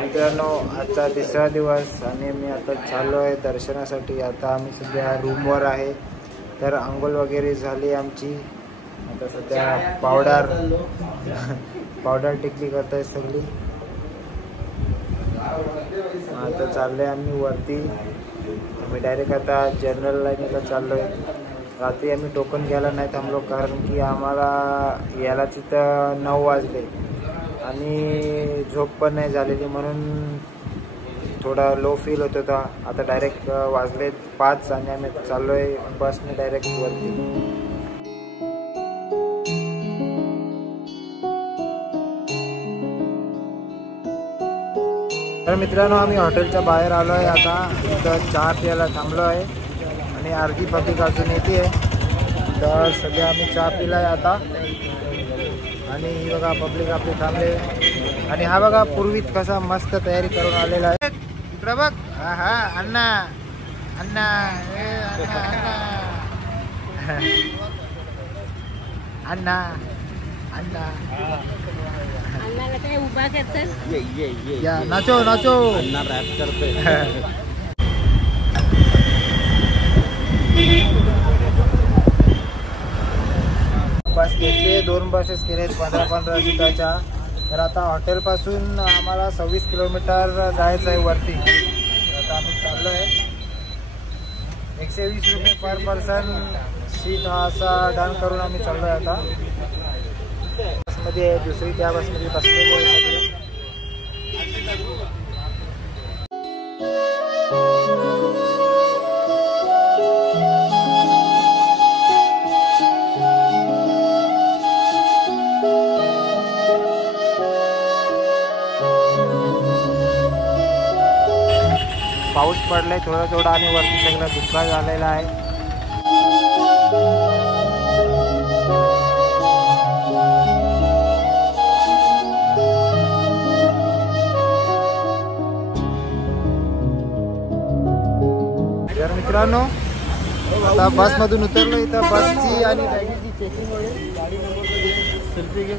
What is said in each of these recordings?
मित्रांनो, आजचा तिसरा दिवस आणि मी आता चाललो आहे दर्शनासाठी. आता आम्ही सध्या रूमवर आहे. तर आंघोळ वगैरे झाली आमची. आता सध्या पावडर टिकली करत आहे सगळी. आता चाललो आहे आम्ही वरती. आम्ही डायरेक्ट आता जनरल लाईनला चाललो आहे. रात्री आम्ही टोकन घ्यायला नाही थांबलो कारण की आम्हाला याला तिथं 9 वाजले आणि झोप पण नाही झालेली, म्हणून थोडा लो फील होत होता. आता डायरेक्ट वाजले 5 आणि आम्ही चाललो आहे बसने डायरेक्ट वरती. तर मित्रांनो, आम्ही हॉटेलच्या बाहेर आलो आहे. आता इथं चहा प्यायला थांबलो आहे आणि अर्धी पब्लिक अजून येते आहे. तर सध्या आम्ही चहा पिला आहे आता. आणि ही बघा पब्लिक आपली थांबले. आणि हा बघा पूर्वीत कसा मस्त तयारी करून आलेला आहे. इकडं बघ. हा हा अण्णा अण्णा अण्णा अण्णा अन्नाला काय उभा करतात. या नाचो नाचो. अण्णा रॅप करते. बस घेतले, 2 बसेस केलेत 15-15 सीटाच्या. तर आता हॉटेलपासून आम्हाला 26 किलोमीटर जायचं आहे वरती. आता आम्ही चाललो आहे. 120 रुपये पर पर्सन सीट हा असा डन करून आम्ही चाललो आहे. आता बसमध्ये दुसरी त्या बसमध्ये बसलेली आहे सगळे. पाऊस पडलाय थोडा थोडा आणि वरती सगळं दुष्काळ झालेला आहे. तर मित्रांनो, आता बसमधून उतरलो. इथं बसची आणि बॅगेची चेकिंग होईल. गाडी नंबर सेल्फी घे.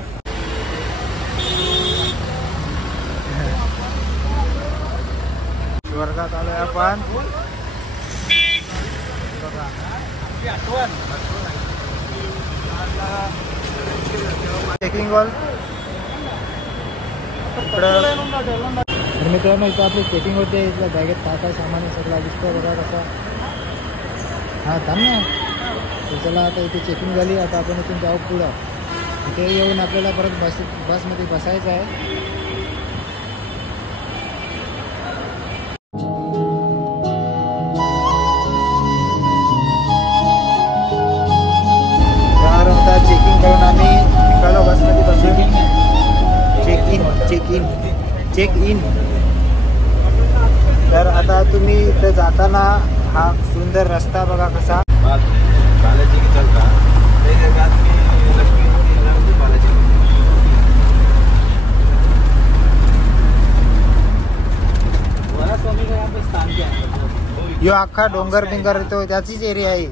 वर्गात आलोय आपण. चेकिंग वॉल मित्रांनो, इथं आपली चेकिंग होते. इथल्या बॅगेत काय सामान आहे सगळं दिसतंय बघा कसा. हा थांब ना. चला आता इथे चेकिंग झाली. आता आपण इथून जाऊ पुढं. इथे येऊन आपल्याला परत बसमध्ये बसायचं आहे. चेकिंग करून आम्ही निघालो बसमध्ये बसून. Check in. तर आता तुम्ही इथं जाताना हा सुंदर रस्ता बघा कसा. यो अख्खा डोंगर बिंगर तो त्याचीच एरिया आहे.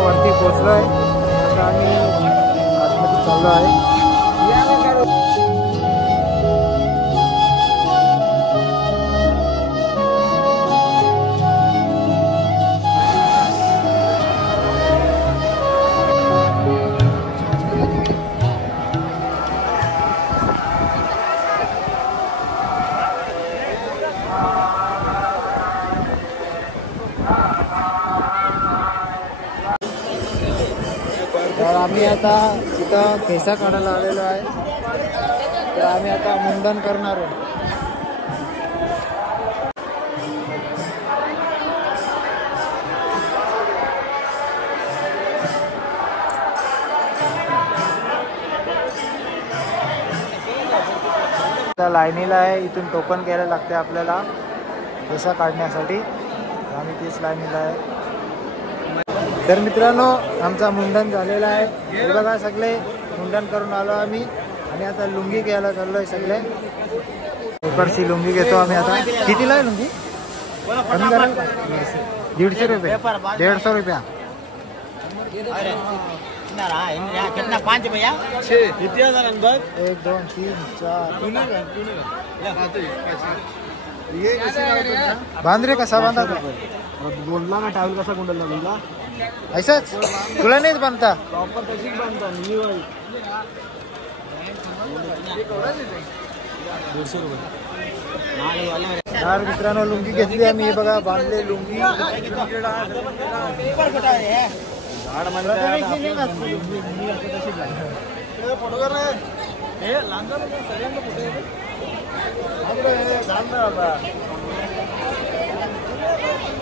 वरती पोहोचलो आहे. आता आम्ही आतमध्ये चाललो आहे. तर आम्ही आता इथं पैसा काढायला आलेलो आहे. तर आम्ही आता मुंडन करणार आहोत. त्या लाईनीला आहे, इथून टोकन घ्यायला लागते आपल्याला पैसा काढण्यासाठी, आम्ही तीच लाईनीला आहे. तर मित्रांनो आमचा मुंडन झालेला आहे. हे बघा सगळे मुंडन करून आलो आम्ही आणि आता लुंगी घ्यायला चाललोय सगळे. इकडची लुंगी घेतो आम्ही आता. कितीला आहे लुंगी? कमी कराल का? 150 रुपये, 150 रुपया. कितना 5 भैया 6 कितना नंबर 1 2 3 4 बांध रे. कसा बांधायचा? गोंडला ना टावेल कसा गोंडला गोंडला ऐसाच तुला नाहीच बांधता? प्रॉपर तशीच बांधता मी 150 रुपये. यार मित्रांनो लुंगी घेतली आम्ही. हे बघा बांधले लुंगी.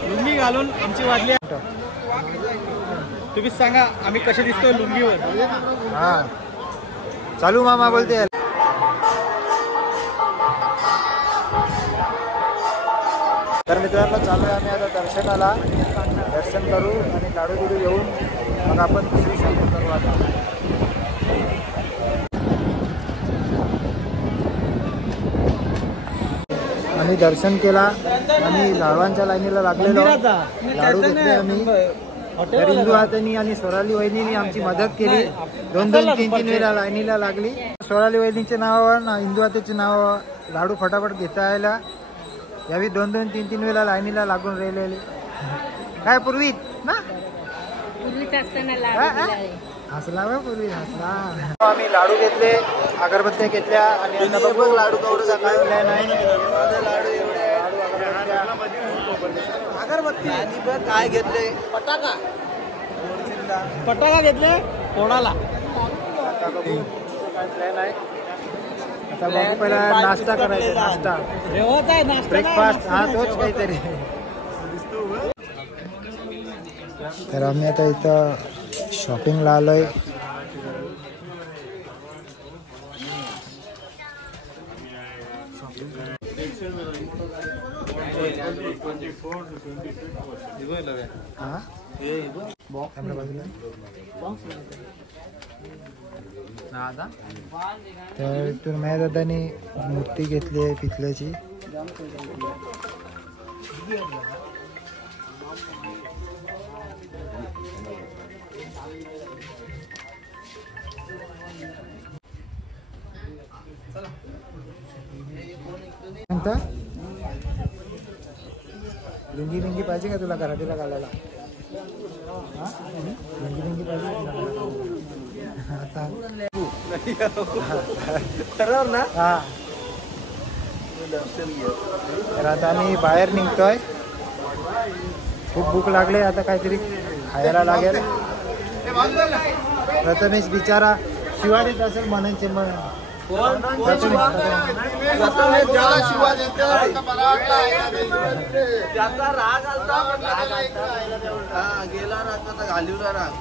लुंगी घालून आमची वाजली. तुम्हीच सांगा आम्ही कसे दिसतोय लुंगीवर. हा चालू मामा बोलते. तर मित्रांनो चालू आहे आम्ही आता दर्शनाला. दर्शन करू आणि लाडू बिडू घेऊन मग आपण दुसरी शॉपिंग करू. आता आम्ही दर्शन केला आणि लाडवांच्या लाईनीला लागलेलो. लाडू घेतले आम्ही. तर इंदू हातानी आणि सोनाली वहिनीने आमची मदत केली. 2-2 3-3 वेळा लाईनीला लागली. सोनाली वहिनीचे नाव इंदू हाताचे नाव लाडू फटाफट घेता यायला यावी. 2-2 3-3 वेळा लाईनीला लागून राहिलेले. काय पूर्वी ना हसला बा पूर्वी हसला. आम्ही लाडू घेतले, अगरबत्त्या घेतल्या आणि आता बघू लाडू कवडचा काय प्लॅन आहे. अगरबत्ती आणि काय घेतले? पटाका घेतले कोणाला. आता बघू काय प्लॅन आहे. आता बघू पहिला नाश्ता करायचा. नाश्ता ब्रेकफास्ट हा तोच काहीतरी. तर आम्ही आता इथं शॉपिंगला आलोय. तर इथून माझ्या दादानी मूर्ती घेतली आहे पितल्याची. लुंगी लिंगी पाहिजे का तुला घरातीला घालायला? लुंगी लिंगी पाहिजे आता ना. हा तर आता आम्ही बाहेर निघतोय. खूप भूक लागले. आता काहीतरी खायला लागेल. प्रथमेश बिचारा शिवा देत असेल म्हणायचे. मग गेला घालीवला राग.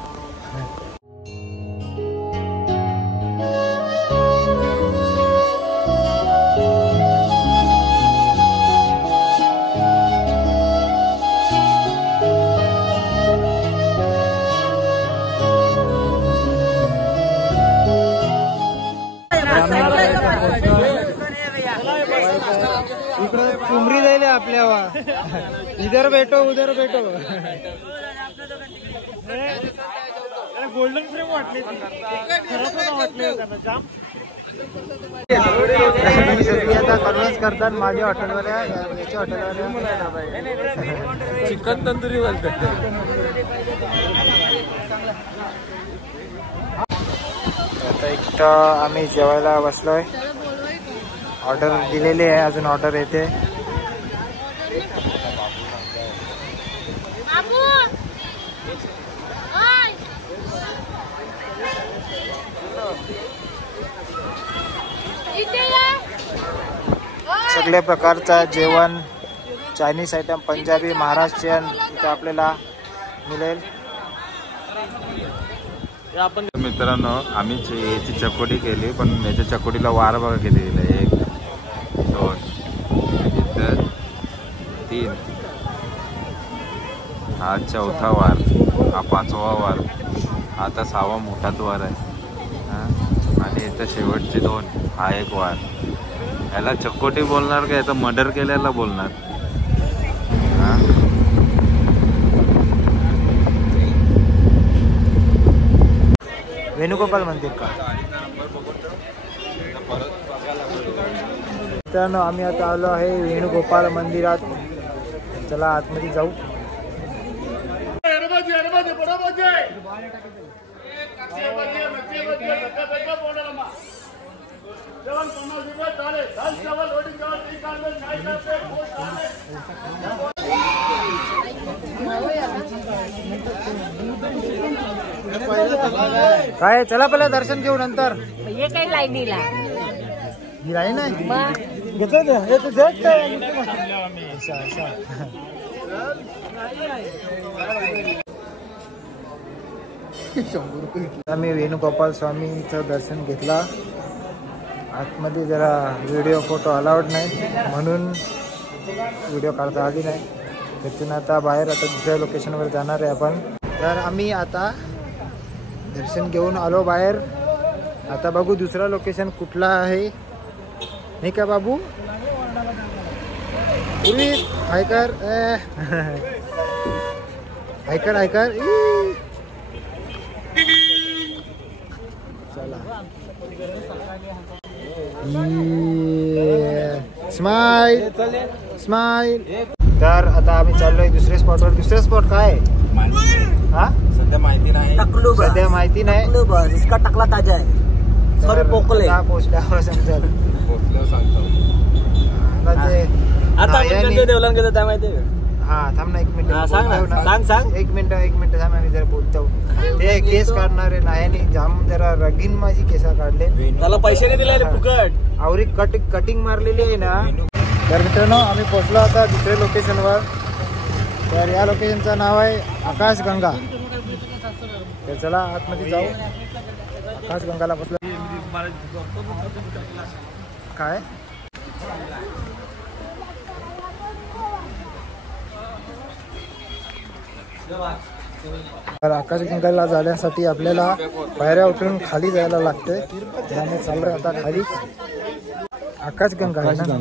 इकडे चुमरी जाईल आपल्यावा. इधर बैठो उधर बैठो. गोल्डन फ्रेम वाटली आता कन्व्हिन्स करतात माझ्या हॉटेलवाल्या याच्या हॉटेलवाल्या. चिकन तंदुरी बोलतात. आता इथं आम्ही जेवायला बसलोय. ऑर्डर दिलेली आहे, अजून ऑर्डर येते. सगळ्या प्रकारचा जेवण, चायनीज आयटम, पंजाबी, महाराष्ट्रीयन इथं आपल्याला मिळेल. मित्रांनो आम्ही याची चकोडी केली, पण याच्या चकोडीला वार बघा किती दिला. 1 3 हा 4था वार, हा 5वा वार, आता 6वा मोठाच वार आहे हा. आणि इथं शेवटचे 2 हा 1 वार. याला चक्कोटी बोलणार का याचा मर्डर केल्याला बोलणार हा? वेणुगोपाल मंदिर का मित्रांनो, आम्ही आता आलो आहे वेणुगोपाल मंदिरात. चला आतमध्ये जाऊ. काय चला पहिला दर्शन घेऊ नंतर. हे काही लाईनीला ही लाईन आहे मग आम्ही वेणुगोपाल स्वामींचं दर्शन घेतला. आतमध्ये जरा व्हिडिओ फोटो अलाउड नाही म्हणून व्हिडिओ काढता आली नाही. त्यातून आता बाहेर आता दुसऱ्या लोकेशनवर जाणार आहे आपण. तर आम्ही आता दर्शन घेऊन आलो बाहेर. आता बघू दुसरा लोकेशन कुठला आहे नाही का बाबू. पूर्वी ऐकर ऐकर ऐकर चला स्माइल स्माइल. तर आता आम्ही चाललोय दुसऱ्या स्पॉटवर. दुसरा स्पॉट काय हा सध्या माहिती नाही. सध्या माहिती नाही. इसका टकला ताजा आहे. सॉरी पोकले पोचल्यावर समजेल. आता देवलान गेलो त्या माहिती. हा थांब ना 1 मिनिट. सांग ना सांग 1 मिनिट थांब. आम्ही जरा बोलतो. ते केस काढणारे नाही जाम जरा रगीन माझी केसा काढले. त्याला पैसे नाही दिले फुकट. आवरी कटिंग मारलेली आहे ना. तर मित्रांनो आम्ही पोहोचलो आता दुसऱ्या लोकेशनवर. तर या लोकेशनचं नाव आहे आकाशगंगा. तर चला आतमध्ये जाऊ. आकाशगंगाला पोहोचलो. काय तर आकाशगंगाला जाण्यासाठी आपल्याला पायऱ्या उतरून खाली जायला लागते. त्यामुळे चाललोय आता खाली. आकाशगंगा आहे ना.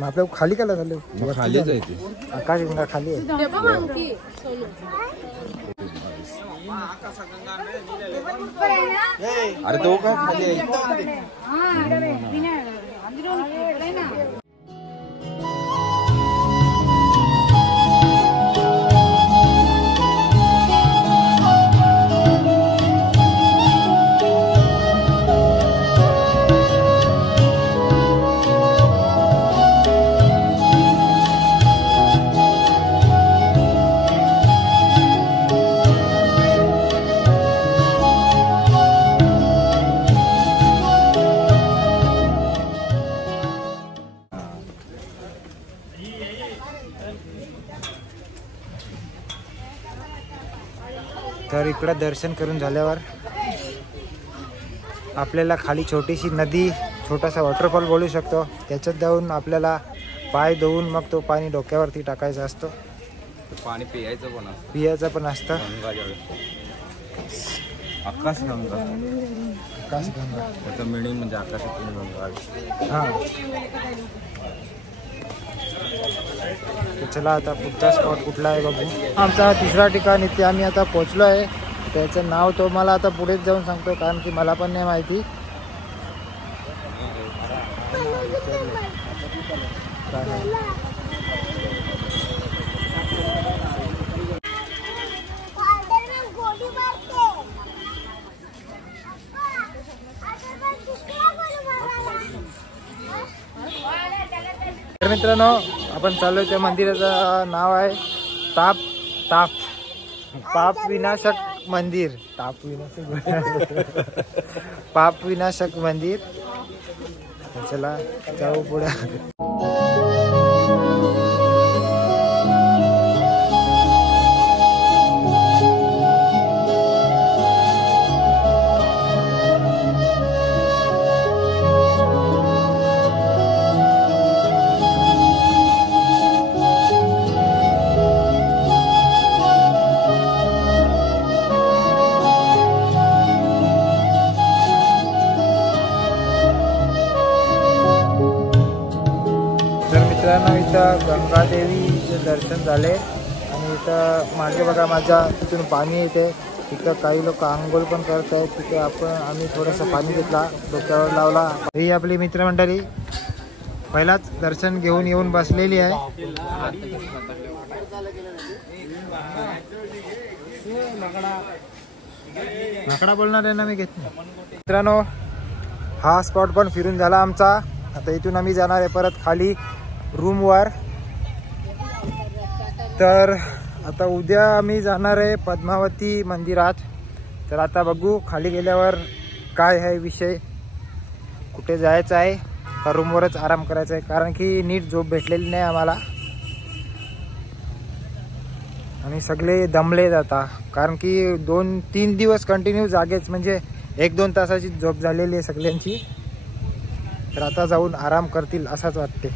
मग आपल्या खाली काय झालं. खाली जायचे. आकाशगंगा खाली आहे. अरे तो काय खाली आहे. तर इकडं दर्शन करून झाल्यावर आपल्याला खाली छोटीशी नदी, छोटासा वॉटरफॉल बोलू शकतो, त्याच्यात जाऊन आपल्याला पाय धुवून मग तो पाणी डोक्यावरती टाकायचा असतो. पाणी पियाचं पण असतं. आकाशगंगा. आकाशगंगा त्याचा मिनिंग म्हणजे आकाशातून गंगा. हां. चला आता पुढचा स्पॉट कुठला आहे बघू. आमचा तिसरा ठिकाण इथे आम्ही आता पोहोचलो आहे. त्याचं नाव तो मला आता पुढेच जाऊन सांगतो कारण की मला पण नाही माहिती. तर मित्रांनो आपण चाललोय त्या मंदिराचं नाव आहे पाप विनाशक मंदिर. पाप विनाशक मंदिर. चला जाऊ पुढे. मित्रांनो इथं गंगादेवीचे दर्शन झाले आणि इथं मागे बघा माझ्या तिथून पाणी येते. तिथं काही लोक आंघोळ पण करत आहेत. तिथे आम्ही थोडंसं पाणी घेतला, डोक्यावर लावला. ही आपली मित्रमंडळी पहिलाच दर्शन घेऊन येऊन बसलेली आहे. माकडा बोलणार आहे ना मी घेत नाही. मित्रांनो हा स्पॉट पण फिरून झाला आमचा. आता इथून आम्ही जाणार आहे परत खाली रूमवर. तर आता उद्या आम्ही जाणार आहे पद्मावती मंदिरात. तर आता बघू खाली गेल्यावर काय आहे विषय, कुठे जायचं आहे का रूमवरच आराम करायचा आहे, कारण की नीट झोप भेटलेली नाही आम्हाला आणि सगळे दमले जाता. कारण की 2-3 दिवस कंटिन्यू जागेच, म्हणजे 1-2 तासाची झोप झालेली आहे सगळ्यांची. तर आता जाऊन आराम करतील असंच वाटते.